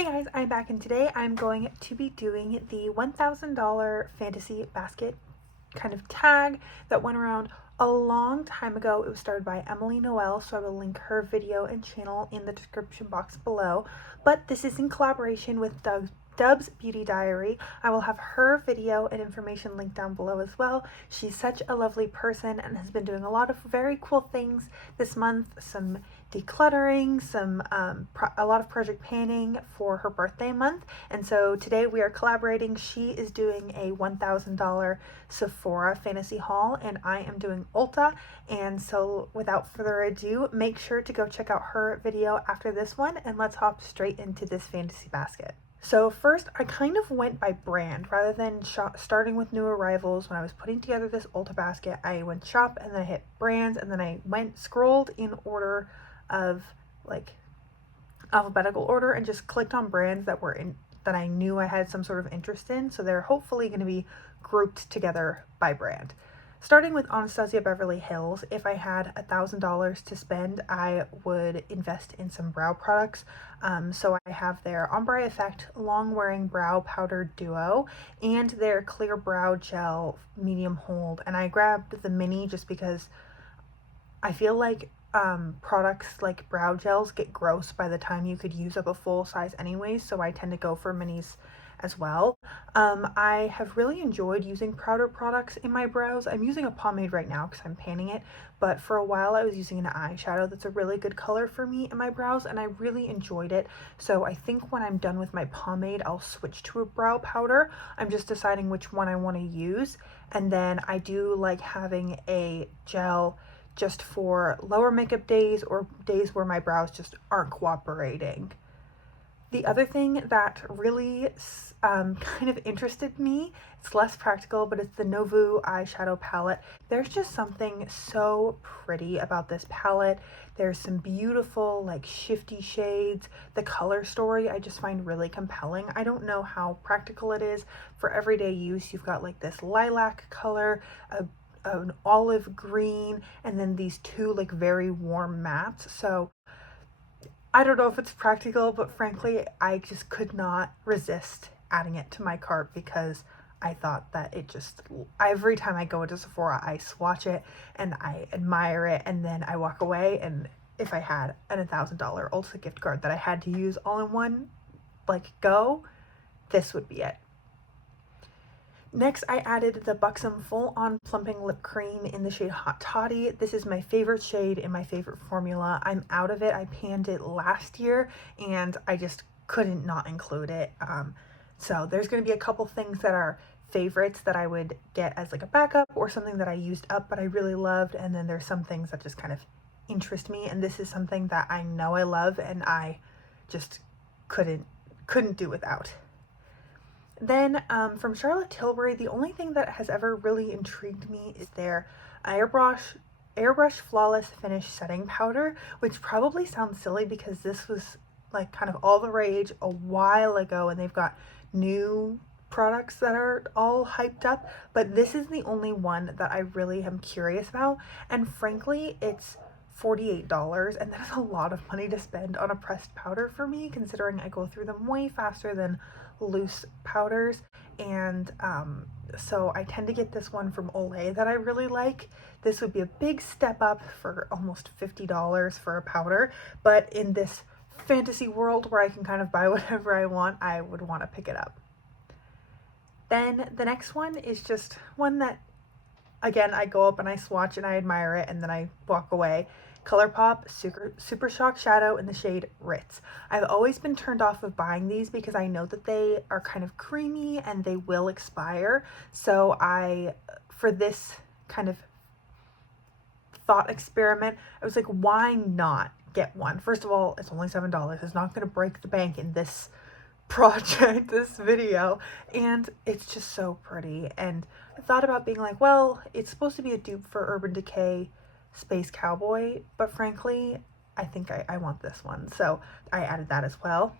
Hey guys, I'm back and today I'm going to be doing the $1,000 fantasy basket kind of tag that went around a long time ago. It was started by Emily Noel, so I will link her video and channel in the description box below. But this is in collaboration with Dub's Beauty Diary. I will have her video and information linked down below as well. She's such a lovely person and has been doing a lot of very cool things this month. Some decluttering, a lot of project panning for her birthday month. And so today we are collaborating. She is doing a $1,000 Sephora fantasy haul and I am doing Ulta. And so without further ado, make sure to go check out her video after this one and let's hop straight into this fantasy basket. So first, I kind of went by brand rather than starting with new arrivals. When I was putting together this Ulta basket, I went shop and then I hit brands and then I scrolled in order of like alphabetical order and just clicked on brands that I knew I had some sort of interest in. So they're hopefully going to be grouped together by brand. Starting with Anastasia Beverly Hills, if I had $1,000 to spend, I would invest in some brow products. So I have their Ombre Effect Long Wearing Brow Powder Duo and their Clear Brow Gel Medium Hold. And I grabbed the mini just because I feel like products like brow gels get gross by the time you could use up a full size anyways, so I tend to go for minis as well. I have really enjoyed using powder products in my brows. I'm using a pomade right now because I'm panning it, but for a while I was using an eyeshadow that's a really good color for me in my brows and I really enjoyed it. So I think when I'm done with my pomade, I'll switch to a brow powder. I'm just deciding which one I want to use. And then I do like having a gel just for lower makeup days or days where my brows just aren't cooperating. The other thing that really kind of interested me, it's less practical, but it's the Novu eyeshadow palette. There's just something so pretty about this palette. There's some beautiful like shifty shades. The color story I just find really compelling. I don't know how practical it is for everyday use. You've got like this lilac color, an olive green, and then these two like very warm mattes. So I don't know if it's practical, but frankly, I just could not resist adding it to my cart because I thought that it just, every time I go into Sephora, I swatch it and I admire it and then I walk away. And if I had an $1,000 Ulta gift card that I had to use all in one, like go, this would be it. Next, I added the Buxom Full On Plumping Lip Cream in the shade Hot Toddy. This is my favorite shade in my favorite formula. I'm out of it. I panned it last year and I just couldn't not include it. So there's going to be a couple things that are favorites that I would get as like a backup or something that I used up but I really loved, and then there's some things that just kind of interest me, and this is something that I know I love and I just couldn't do without. Then from Charlotte Tilbury, the only thing that has ever really intrigued me is their airbrush flawless finish setting powder, which probably sounds silly because this was like kind of all the rage a while ago and they've got new products that are all hyped up, but this is the only one that I really am curious about, and frankly it's $48, and that is a lot of money to spend on a pressed powder for me, considering I go through them way faster than loose powders. And so I tend to get this one from Olay that I really like. This would be a big step up for almost $50 for a powder, but in this fantasy world where I can kind of buy whatever I want, I would want to pick it up. Then the next one is just one that, again, I go up and I swatch and I admire it and then I walk away. ColourPop Super Shock Shadow in the shade Ritz. I've always been turned off of buying these because I know that they are kind of creamy and they will expire. So for this kind of thought experiment, I was like, why not get one? First of all, it's only $7. It's not going to break the bank in this project, this video, and it's just so pretty. And I thought about being like, well, it's supposed to be a dupe for Urban Decay Space Cowboy, but frankly I think I want this one, so I added that as well.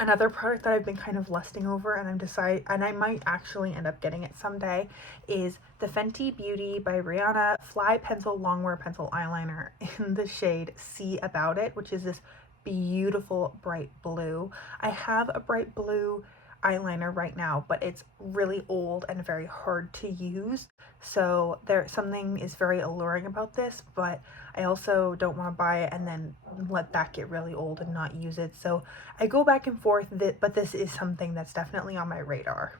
Another product that I've been kind of lusting over and I might actually end up getting it someday is the Fenty Beauty by Rihanna Fly Pencil Longwear Pencil Eyeliner in the shade See About It, which is this beautiful bright blue. I have a bright blue eyeliner right now, but it's really old and very hard to use. So there something is very alluring about this, but I also don't want to buy it and then let that get really old and not use it. So I go back and forth, but this is something that's definitely on my radar.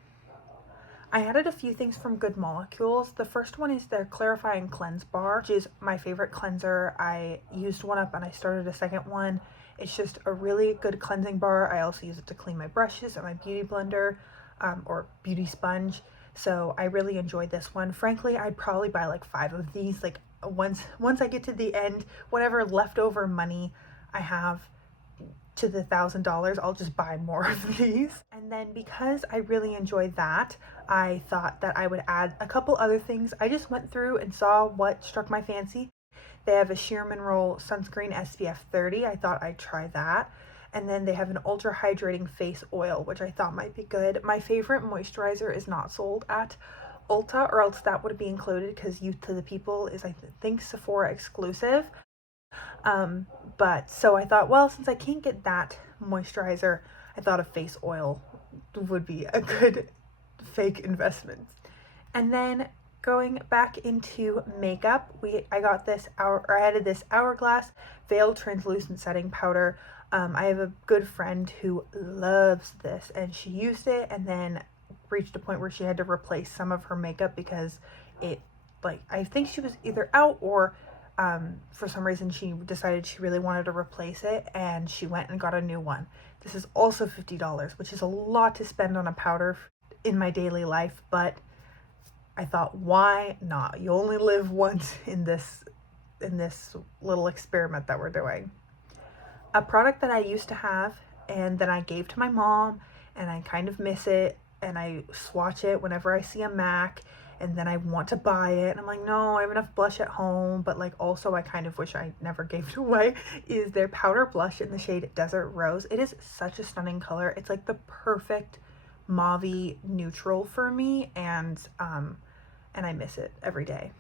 I added a few things from Good Molecules. The first one is their Clarifying Cleanse Bar, which is my favorite cleanser. I used one up and I started a second one. It's just a really good cleansing bar. I also use it to clean my brushes and my beauty blender or beauty sponge. So I really enjoyed this one. Frankly, I'd probably buy like 5 of these. Like once I get to the end, whatever leftover money I have to the $1,000, I'll just buy more of these. And then because I really enjoyed that, I thought that I would add a couple other things. I just went through and saw what struck my fancy. They have a Sheer Mineral Sunscreen SPF 30. I thought I'd try that. And then they have an ultra hydrating face oil, which I thought might be good. My favorite moisturizer is not sold at Ulta, or else that would be included because Youth to the People is, I think, Sephora exclusive. But so I thought, well, since I can't get that moisturizer, I thought a face oil would be a good fake investment. And then going back into makeup, I added this Hourglass Veiled Translucent Setting Powder. I have a good friend who loves this, and she used it and then reached a point where she had to replace some of her makeup because I think she was either out or for some reason she decided she really wanted to replace it, and she went and got a new one. This is also $50, which is a lot to spend on a powder in my daily life, but I thought, why not? You only live once in this little experiment that we're doing. A product that I used to have and then I gave to my mom, and I kind of miss it, and I swatch it whenever I see a MAC, and then I want to buy it, and I'm like, no, I have enough blush at home, but like also I kind of wish I never gave it away, is their powder blush in the shade Desert Rose. It is such a stunning color. It's like the perfect mauve-y neutral for me, and I miss it every day.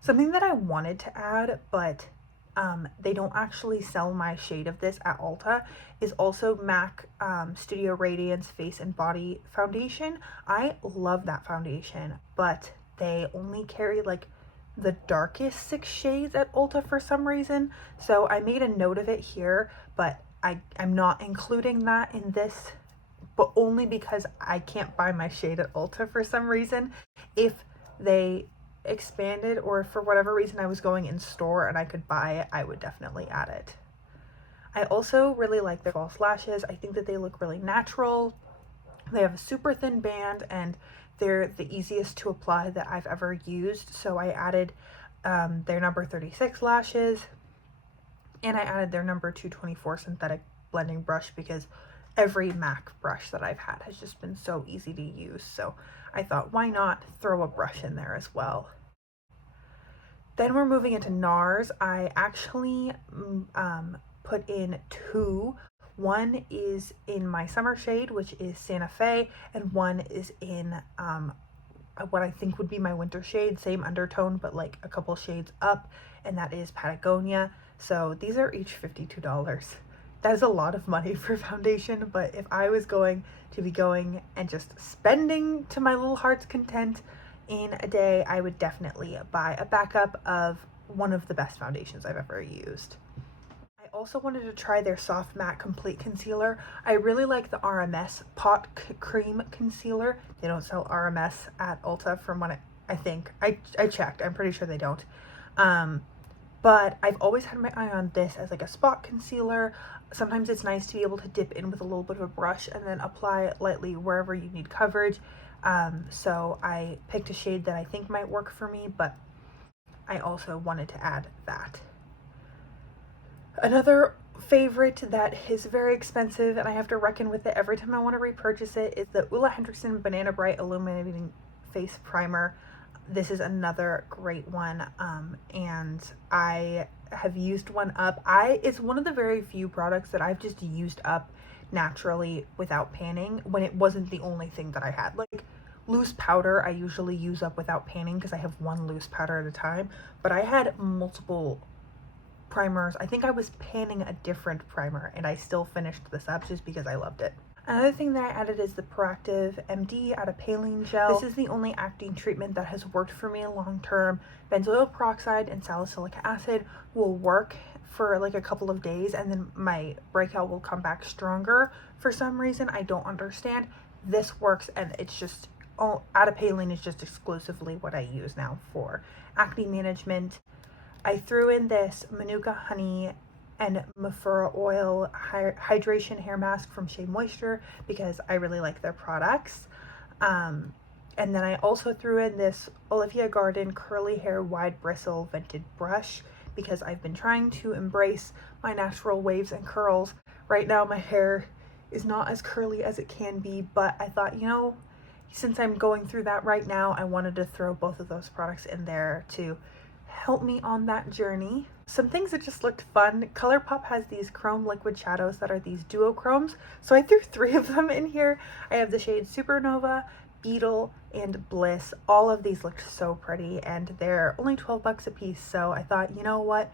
Something that I wanted to add, but they don't actually sell my shade of this at Ulta, is also MAC Studio Radiance Face and Body Foundation. I love that foundation, but they only carry like the darkest 6 shades at Ulta for some reason. So I made a note of it here, but I'm not including that in this, but only because I can't buy my shade at Ulta for some reason. If they expanded, or for whatever reason I was going in store and I could buy it, I would definitely add it. I also really like their false lashes. I think that they look really natural. They have a super thin band and they're the easiest to apply that I've ever used. So I added their number 36 lashes, and I added their number 224 synthetic blending brush because every MAC brush that I've had has just been so easy to use. So I thought, why not throw a brush in there as well? Then we're moving into NARS. I actually put in 2. One is in my summer shade, which is Santa Fe, and one is in what I think would be my winter shade, same undertone, but like a couple shades up, and that is Patagonia. So these are each $52. That is a lot of money for foundation, but if I was going to be going and just spending to my little heart's content in a day, I would definitely buy a backup of one of the best foundations I've ever used. I also wanted to try their Soft Matte Complete Concealer. I really like the RMS Pot Cream Concealer. They don't sell RMS at Ulta from what I think. I checked. I'm pretty sure they don't. But I've always had my eye on this as like a spot concealer. Sometimes it's nice to be able to dip in with a little bit of a brush and then apply it lightly wherever you need coverage. So I picked a shade that I think might work for me, but I also wanted to add that. Another favorite that is very expensive and I have to reckon with it every time I want to repurchase it is the Ulla Henderson Banana Bright Illuminating Face Primer. This is another great one, and I have used one up. It's one of the very few products that I've just used up naturally without panning when it wasn't the only thing that I had. Like loose powder I usually use up without panning because I have one loose powder at a time, but I had multiple primers. I think I was panning a different primer and I still finished this up just because I loved it. Another thing that I added is the Proactive MD Adapalene Gel. This is the only acne treatment that has worked for me long term. Benzoyl peroxide and salicylic acid will work for like a couple of days and then my breakout will come back stronger for some reason. I don't understand. This works, and it's just, Adapalene is just exclusively what I use now for acne management. I threw in this Manuka Honey and Mafura Oil Hydration Hair Mask from Shea Moisture because I really like their products. And then I also threw in this Olivia Garden Curly Hair Wide Bristle Vented Brush because I've been trying to embrace my natural waves and curls. Right now my hair is not as curly as it can be, but I thought, you know, since I'm going through that right now, I wanted to throw both of those products in there to help me on that journey. Some things that just looked fun. ColourPop has these chrome liquid shadows that are these duochromes, so I threw 3 of them in here. I have the shades Supernova, Beetle, and Bliss. All of these looked so pretty, and they're only 12 bucks a piece, so I thought, you know what,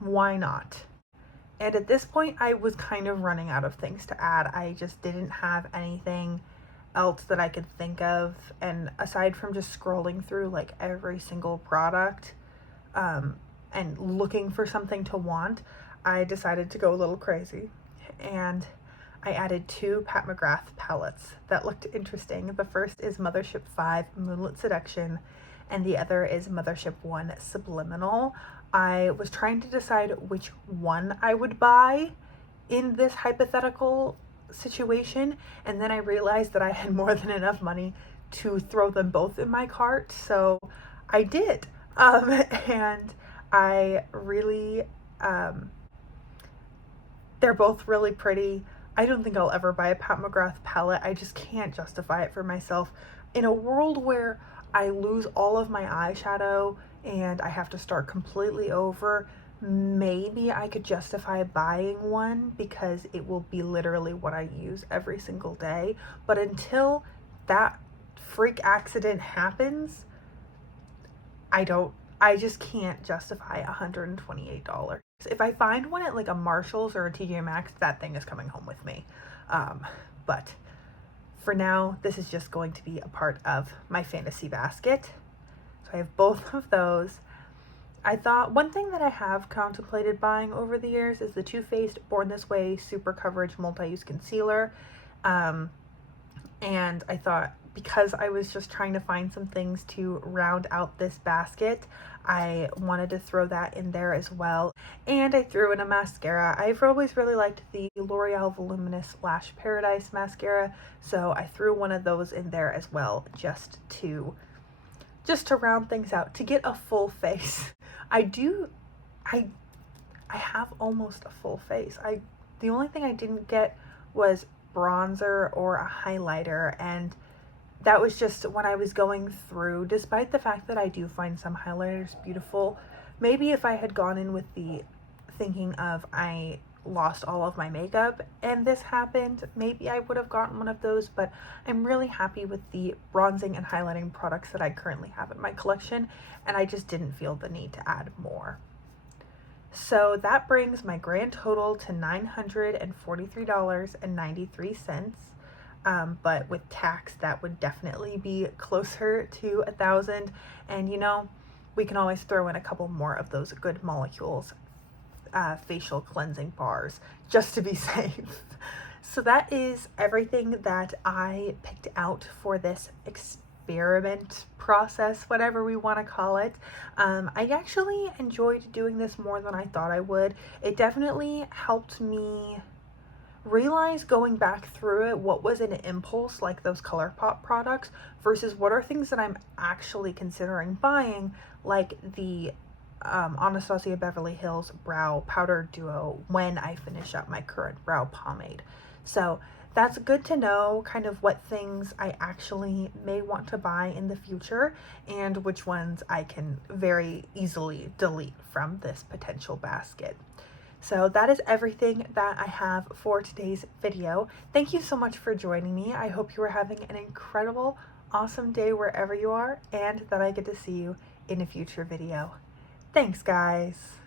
why not? And at this point, I was kind of running out of things to add. I just didn't have anything else that I could think of, and aside from just scrolling through like every single product and looking for something to want, I decided to go a little crazy, and I added 2 Pat McGrath palettes that looked interesting. The first is Mothership 5 Moonlit Seduction, and the other is Mothership 1 Subliminal. I was trying to decide which one I would buy in this hypothetical situation, and then I realized that I had more than enough money to throw them both in my cart, so I did. And I really, they're both really pretty. I don't think I'll ever buy a Pat McGrath palette. I just can't justify it for myself. In a world where I lose all of my eyeshadow and I have to start completely over, maybe I could justify buying one because it will be literally what I use every single day. But until that freak accident happens, I just can't justify $128. If I find one at like a Marshall's or a TJ Maxx, that thing is coming home with me. But for now, this is just going to be a part of my fantasy basket. So I have both of those. I thought one thing that I have contemplated buying over the years is the Too Faced Born This Way Super Coverage Multi-Use Concealer. And I thought, because I was just trying to find some things to round out this basket, I wanted to throw that in there as well. And I threw in a mascara. I've always really liked the L'Oreal Voluminous Lash Paradise mascara, so I threw one of those in there as well, just to round things out, to get a full face. I have almost a full face. The only thing I didn't get was bronzer or a highlighter, and that was just when I was going through, despite the fact that I do find some highlighters beautiful. Maybe if I had gone in with the thinking of I lost all of my makeup and this happened, maybe I would have gotten one of those, but I'm really happy with the bronzing and highlighting products that I currently have in my collection, and I just didn't feel the need to add more. So that brings my grand total to $943.93. But with tax, that would definitely be closer to $1,000. And you know, we can always throw in a couple more of those Good Molecules facial cleansing bars just to be safe. So that is everything that I picked out for this experiment process, whatever we want to call it. I actually enjoyed doing this more than I thought I would. It definitely helped me realize, going back through it, what was an impulse, like those ColourPop products, versus what are things that I'm actually considering buying, like the Anastasia Beverly Hills Brow Powder Duo when I finish up my current brow pomade. So that's good to know, kind of what things I actually may want to buy in the future and which ones I can very easily delete from this potential basket. So that is everything that I have for today's video. Thank you so much for joining me. I hope you are having an incredible, awesome day wherever you are, and that I get to see you in a future video. Thanks, guys.